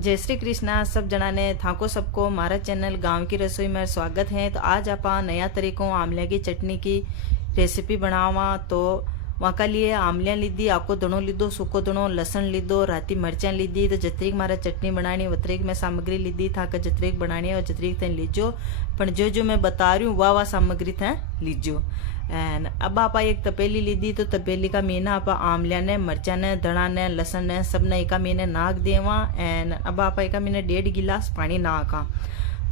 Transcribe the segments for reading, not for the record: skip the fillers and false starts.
जय श्री कृष्णा सब जना ने थाको सबको मारा चैनल गांव की रसोई में स्वागत है। तो आज आप नया तरीकों आमले की चटनी की रेसिपी बनावा। तो वहाँ लिए आमलिया लीधी, आपको दणो लीधो, सूको दणो, लसन लीधो, राती मरचा लीधी। तो जतरीक मारा चटनी बनानी वतरीक मैं सामग्री लीधी था कि जतरीक बनानी है और जतरीक थे लीजो। पर जो मैं बता रही हूँ वाह सामग्री थे लीजो। एंड अब आप एक तपेली लीधी, तो तपेली का मीना आप आमलिया ने, मरचा ने, धड़ा ने, लसन ने सब ने एक मीने नाक देवा। एंड अब आप एक मीने 1.5 गिलास पानी नाका।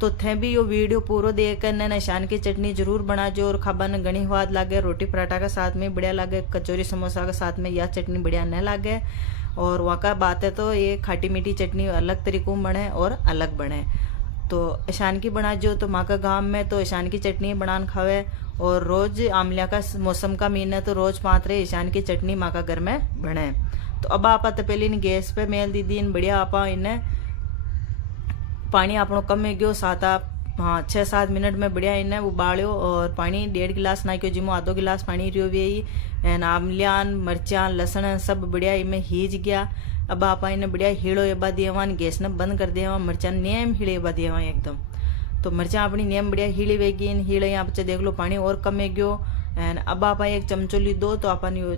तो थे भी यो वीडियो पूरा देख ने निशान की चटनी जरूर बनाजो और खाबा ने घनी स्वाद लागे। रोटी पराठा के साथ में बढ़िया लागे, कचौरी समोसा के साथ में यह चटनी बढ़िया न लागे। और वहाँ का बात है तो ये खाटी मीठी चटनी अलग तरीकों बने और अलग बने। तो ईशान की बना जो तो माँ का गाँव में तो ईशान की चटनी बनान खावे। और रोज आमलिया का मौसम का महीना तो रोज पात्रे ईशान की चटनी माँ का घर में बने। तो अब आप तपेली ने गैस पे मेल दी दी बढ़िया आप इन्हें पानी आपनो कम है गयो 6-7 मिनट में बढ़िया इन्हें उबाल्यो। और पानी 1.5 गिलास नाख्यो, जिमो आधो गिलास पानी रियो वे। एन आमलियान, मरचा, लसन सब बढ़िया इनमें हीज गया। अब आप इन्हें बढ़िया हीड़ो एबा देवा, गैस ने बंद कर देवा, मरचा नेम हीड़े एबा देवा एकदम। तो मरचा अपनी नेम बढ़िया हीड़ी वेगी। हीड़े यहाँ पे देख लो पानी और कम है गयो। एन अब आप एक चमचो लीधो, तो अपन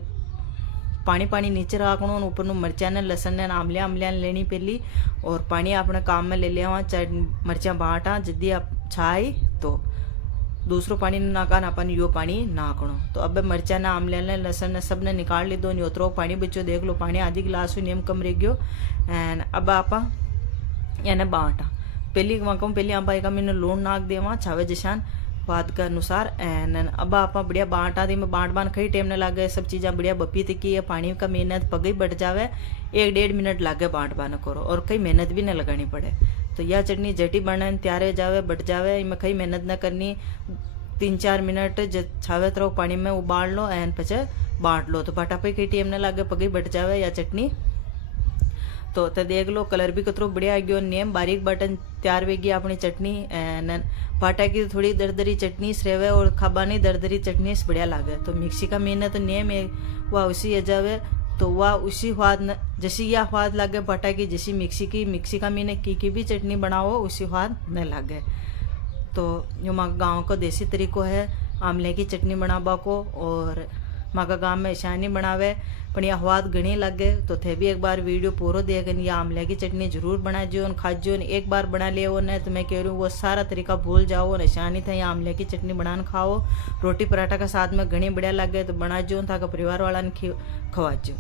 पानी नीचे रखनो, ऊपर मरचा ने, लसन ने, आमलिया लेनी पहली। और पानी अपने काम में ले लिया मरचा बाटा जदी आप छाई तो दूसरो पानी नाका अपन यो पानी नाकणो। तो अब मरचा ने, आमलिया ने, लसन ने सब ने निकाल लीधो। उतरो पानी बचो देख लो, पानी आधी गिलास नेम कम रह गयो। एंड अब आप याने बाटा पहली आप एक मैंने लूण नाक देवा छावे जशान स्वाद के अनुसार। एन अब आप बढ़िया बांटा दी में बांट बांट कई टाइम न लागे, सब चीज़ें बढ़िया बपी तकी है। पानी का मेहनत पगई बढ़ जावे, 1-1.5 मिनट लागे बांट बान करो और कई मेहनत भी न लगानी पड़े। तो यह चटनी जटी बने त्यारे जावे बढ़ जावे, इनमें कई मेहनत न करनी। 3-4 मिनट छावे तरह पानी में उबाल लो एन पचे बांट लो। तो बाटा पे कई टाइम न लागे, पगई बढ़ जावे या चटनी। तो देख लो कलर भी कतरो बढ़िया आ गयो, नेम बारीक बटन तैयार वेगी अपनी चटनी। एन पाटा की थोड़ी दरदरी चटनी सेवे और खाबानी दरदरी चटनी से बढ़िया लागे। तो मिक्सी का मीन है तो नेम वह उसी आ जावे। तो वह उसी स्वाद जैसी यह स्वाद लागे पाटा की, जैसी मिक्सी का मीन की भी चटनी बनाओ उसी स्वाद न लागे। तो यो माँ गाँव को देसी तरीको है आमले की चटनी बनाबा को। और माँ का गाँव में ऐसा नहीं बनावे पर यह स्वाद घनी लगे। तो थे भी एक बार वीडियो पूरा देखन या आमले की चटनी जरूर बनाजो खाजो। एक बार बना ले वो न तो मैं कह रही हूँ वो सारा तरीका भूल जाओ और ऐसा नहीं था या आमले की चटनी बनाना खाओ। रोटी पराठा के साथ में घनी बढ़िया लगे तो बनाजो ताकि परिवार वाला ने खवाजो।